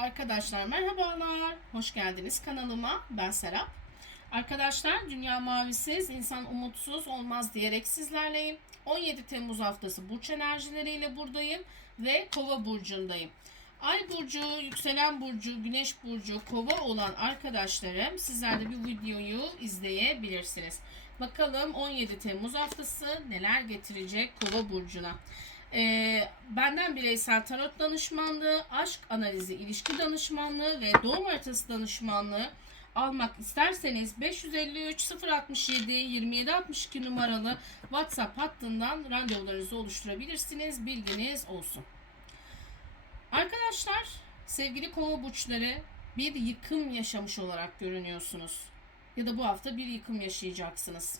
Arkadaşlar merhabalar. Hoş geldiniz kanalıma. Ben Serap. Arkadaşlar Dünya Mavisiz, insan umutsuz olmaz diyerek sizlerleyim. 17 Temmuz haftası burç enerjileriyle buradayım ve Kova burcundayım. Ay burcu, yükselen burcu, güneş burcu, kova olan arkadaşlarım sizler de bir videoyu izleyebilirsiniz. Bakalım 17 Temmuz haftası neler getirecek kova burcuna. Ee, benden bireysel tarot danışmanlığı, aşk analizi, ilişki danışmanlığı ve doğum haritası danışmanlığı almak isterseniz 553 067 27 62 numaralı WhatsApp hattından randevularınızı oluşturabilirsiniz. Bilginiz olsun. Arkadaşlar, sevgili kova burçları bir yıkım yaşamış olarak görünüyorsunuz. Ya da bu hafta bir yıkım yaşayacaksınız.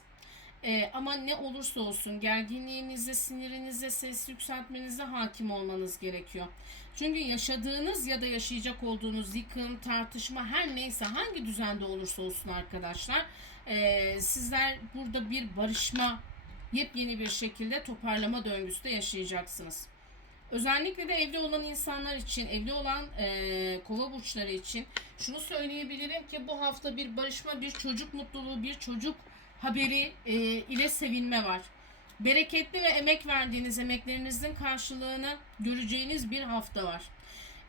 Ee, ama ne olursa olsun gerginliğinize, sinirinize, ses yükseltmenize hakim olmanız gerekiyor. Çünkü yaşadığınız ya da yaşayacak olduğunuz yıkım, tartışma her neyse hangi düzende olursa olsun arkadaşlar ee, sizler burada bir barışma, yepyeni bir şekilde toparlama döngüsü de yaşayacaksınız. Özellikle de evli olan insanlar için, evli olan e, kova burçları için şunu söyleyebilirim ki bu hafta bir barışma, bir çocuk mutluluğu, bir çocuk haberi e, ile sevinme var. Bereketli ve emek verdiğiniz emeklerinizin karşılığını göreceğiniz bir hafta var.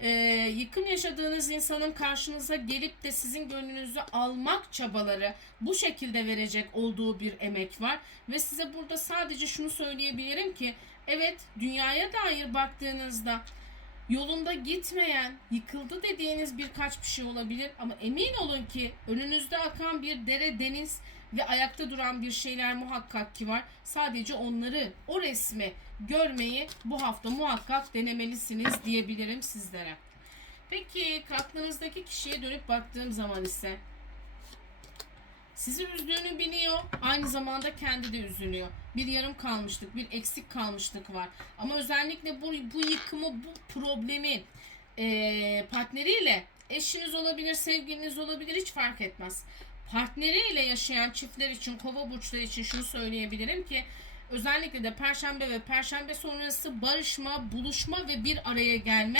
E, yıkım yaşadığınız insanın karşınıza gelip de sizin gönlünüzü almak çabaları bu şekilde verecek olduğu bir emek var. Ve size burada sadece şunu söyleyebilirim ki evet dünyaya dair baktığınızda yolunda gitmeyen, yıkıldı dediğiniz birkaç bir şey olabilir ama emin olun ki önünüzde akan bir dere, deniz ve ayakta duran bir şeyler muhakkak ki var. Sadece onları, o resmi görmeyi bu hafta muhakkak denemelisiniz diyebilirim sizlere. Peki aklınızdaki kişiye dönüp baktığım zaman ise sizi üzdüğünü biliyor. Aynı zamanda kendi de üzülüyor. Bir yarım kalmışlık, bir eksik kalmışlık var. Ama özellikle bu, bu yıkımı, bu problemi e, partneriyle eşiniz olabilir, sevgiliniz olabilir hiç fark etmez. Partneriyle yaşayan çiftler için, kova burçları için şunu söyleyebilirim ki özellikle de perşembe ve perşembe sonrası barışma, buluşma ve bir araya gelme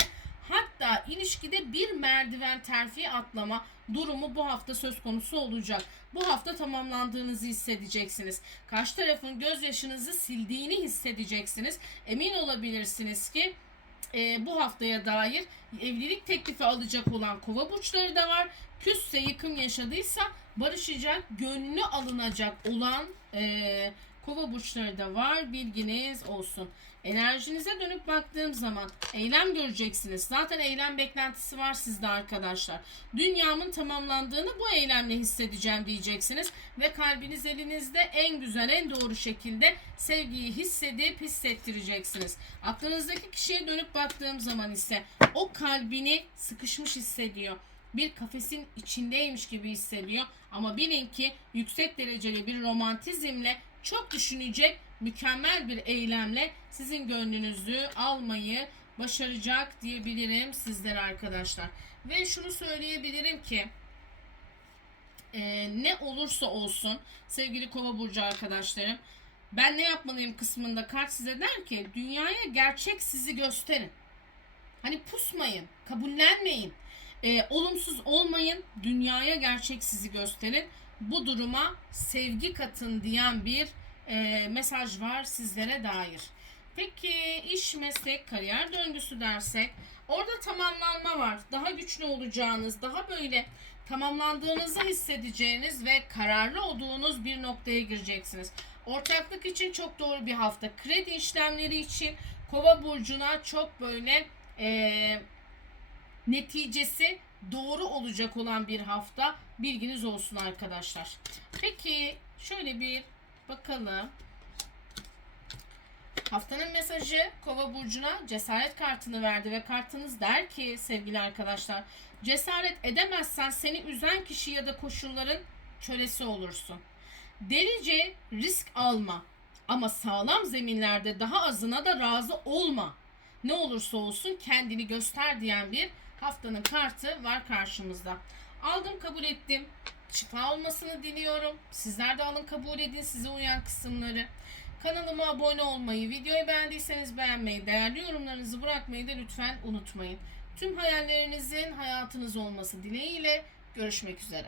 hatta ilişkide bir merdiven terfi atlama durumu bu hafta söz konusu olacak. Bu hafta tamamlandığınızı hissedeceksiniz. Karşı tarafın gözyaşınızı sildiğini hissedeceksiniz. Emin olabilirsiniz ki e, bu haftaya dair evlilik teklifi alacak olan kova burçları da var. Küsse yıkım yaşadıysa barışacak, gönlü alınacak olan e, kova burçları da var. Bilginiz olsun. Enerjinize dönüp baktığım zaman eylem göreceksiniz. Zaten eylem beklentisi var sizde arkadaşlar. Dünyamın tamamlandığını bu eylemle hissedeceğim diyeceksiniz. Ve kalbiniz elinizde en güzel, en doğru şekilde sevgiyi hissedip hissettireceksiniz. Aklınızdaki kişiye dönüp baktığım zaman ise o kalbini sıkışmış hissediyor bir kafesin içindeymiş gibi hissediyor. Ama bilin ki yüksek dereceli bir romantizmle çok düşünecek mükemmel bir eylemle sizin gönlünüzü almayı başaracak diyebilirim sizlere arkadaşlar. Ve şunu söyleyebilirim ki e, ne olursa olsun sevgili kova burcu arkadaşlarım ben ne yapmalıyım kısmında kart size der ki dünyaya gerçek sizi gösterin. Hani pusmayın, kabullenmeyin. E, olumsuz olmayın, dünyaya gerçek sizi gösterin. Bu duruma sevgi katın diyen bir e, mesaj var sizlere dair. Peki iş, meslek, kariyer döngüsü dersek orada tamamlanma var. Daha güçlü olacağınız, daha böyle tamamlandığınızı hissedeceğiniz ve kararlı olduğunuz bir noktaya gireceksiniz. Ortaklık için çok doğru bir hafta. Kredi işlemleri için Kova burcuna çok böyle e, neticesi doğru olacak olan bir hafta. Bilginiz olsun arkadaşlar. Peki şöyle bir bakalım. Haftanın mesajı Kova burcuna cesaret kartını verdi ve kartınız der ki sevgili arkadaşlar cesaret edemezsen seni üzen kişi ya da koşulların kölesi olursun. Delice risk alma ama sağlam zeminlerde daha azına da razı olma. Ne olursa olsun kendini göster diyen bir haftanın kartı var karşımızda. Aldım kabul ettim. Şifa olmasını diliyorum. Sizler de alın kabul edin size uyan kısımları. Kanalıma abone olmayı, videoyu beğendiyseniz beğenmeyi, değerli yorumlarınızı bırakmayı da lütfen unutmayın. Tüm hayallerinizin hayatınız olması dileğiyle görüşmek üzere.